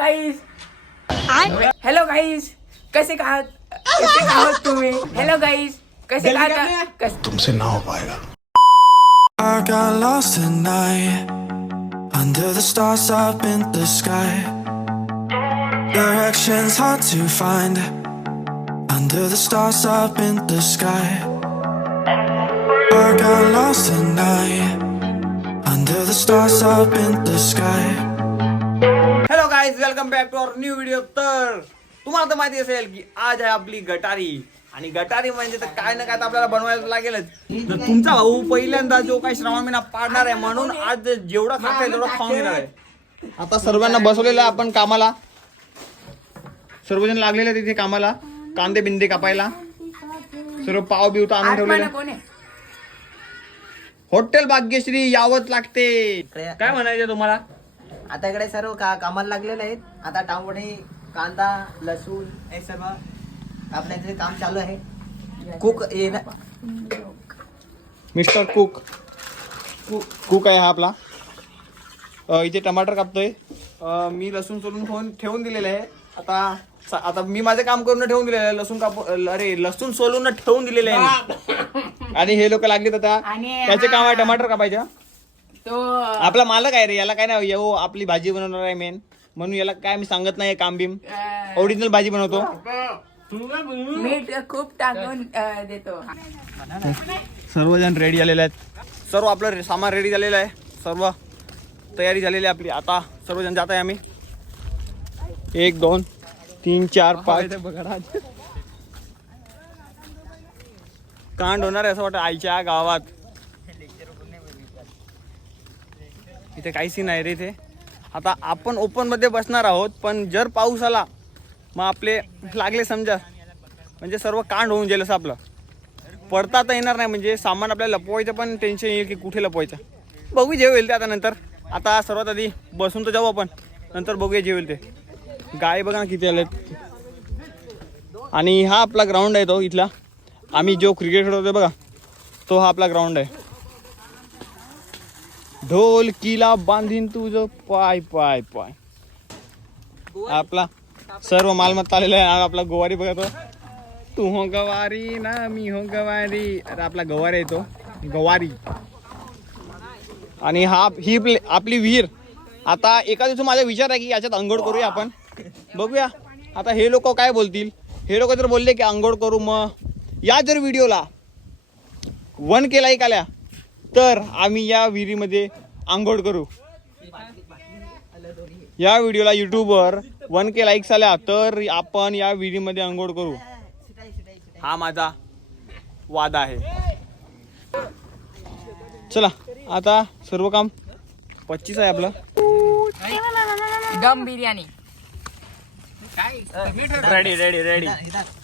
Guys hello guys कसे का आहात कसे का आहात तुम्ही हॅलो गाईज कसे का आहात कस- तुमसे ना हो पाएगा I got lost at night under the stars up in the sky. Directions hard to find under the stars up in the sky. I got lost at night under the stars up in the sky. Guys welcome back to our new video तर तुम्हाला तर माहिती असेल की आज आहे आपली गटारी. आणि गटारी म्हणजे तर काय ना काय तर आपल्याला बनवायला लागेलच. तर तुमचा भाऊ पहिल्यांदा जो काही श्रावण महिना पाडणार आहे म्हणून आज जेवढा खाता येईल तेवढा खाऊन घेणार आहे. आता सर्वांना बसवलेलं आहे आपण कामाला. सर्वजण लागलेले तिथे कामाला. कांदे बिंदे कापायला. सर्व पाव बिव तर आणून ठेवलेले. आहे? हॉटेल भाग्यश्री यावत लागते. काय म्हणायचं तुम्हाला? आता इकडे सर्व का कामाला लागलेले आहेत. आता टामोटे कांदा लसूण हे सर्व आपल्याचं काम चालू आहे. Cook mister cook. कुक आहे हा आपला. अ, इथे टमाटर कापतोय. अ, मी लसूण सोलून ठेवून ठेवून दिलेलं आहे. आता स- आता मी माझं काम करून ठेवून दिलेलं आहे. लसूण काप अरे लसूण सोलून ठेवून दिलेलं आहे मी. आणि हे लोक लागले आता. आणि त्याचे काम आहे टमाटर कापायचं तो आपला मालक आहे रे याला काय नाही येऊ आपली भाजी बनवणार आहे मेन म्हणून याला काय मी सांगत नाही काम बिम. ओरिजिनल भाजी बनवतो. मीठ खूप टाकून अं, देतो. सर्वजण रेडी झालेले आहेत. सर्व आपलं रे- सामान रेडी झालेलं आहे. सर्व तयारी झालेली आहे आपली. आता सर्वजण जात आहे आम्ही. एक दोन तीन चार पाच. कांड होणार आहे असं वाटतं आईच्या गावात. इथे काहीच नाही रे इथे. आता आपण ओपनमध्ये बसणार आहोत पण जर पाऊस आला मग आपले लागले समजा. म्हणजे सर्व कांड होऊन जाईल असं आपलं. पडता तर येणार नाही म्हणजे सामान आपल्याला लपवायचं पण टेन्शन येईल की कुठे लपवायचं. बघू जे होईल ते आता नंतर. आता सर्वात आधी बसून तर जाऊ आपण. नंतर बघूया जे होईल ते. गाय बघा ना किती आले आणि हा आपला ग्राउंड आहे तो इथला. आम्ही जो क्रिकेट खेळतोय बघा तो हा आपला ग्राउंड आहे. ढोल किला बांधीन तुझं पाय पाय पाय. आपला सर्व मालमत्ता आलेला आहे. आपला गोवारी बघा तो हो गवारी ना मी हो गवारी. अरे आपला गवारी आहे तो गवारी. आणि हा ही आपली- विहीर. आता एका दिवशी माझा विचार आहे की याच्यात अंघोळ करूया आपण. बघूया. आता हे लोक काय बोलतील? हे लोक जर बोलले की अंघोळ करू मग. या जर व्हिडिओला वन के लाईक आल्या तर आम्ही या विहिरीमध्ये आंघोळ करू. या व्हिडिओला युट्यूबवर वन के लाईक्स आल्या तर आपण या विहिरीमध्ये आंघोळ करू. हा माझा वादा आहे. चला आता सर्व काम पच्चीस आहे आपलं. दम बिर्याणी. रेडी रेडी रेडी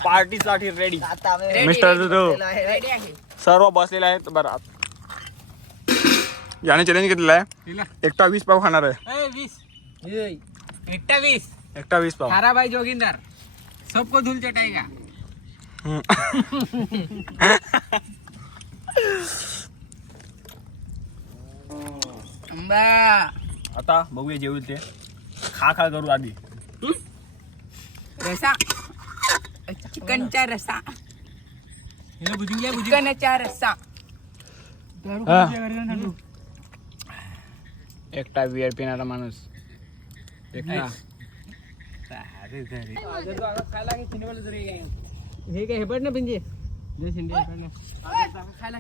पार्टीसाठी मिस्टर दुधू रेडी आहे. सर्व बसलेले आहेत. बरं आत. याने चॅलेंज घेतलेलं आहे. एकटा वीस पाव खाणार आहे. एकटा वीस. एकटा वीस पाव. ताराबाई जोगिंदर. सबको धूल चटाएगा. बा आता बघूया जेवईल ते. खा खा करू आधी. रसा. चिकनचा रसा. चिकनचा रसा. एकटा बिअर पिणारा माणूस. एकटा हे काय हे पड ना पिंजे. खायला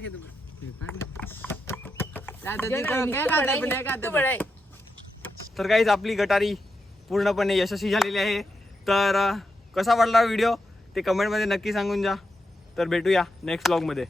तर काहीच आपली गटारी पूर्णपणे यशस्वी झालेली आहे. तर कसा वाटला व्हिडिओ ते कमेंटमध्ये नक्की सांगून जा. तर भेटूया नेक्स्ट ब्लॉगमध्ये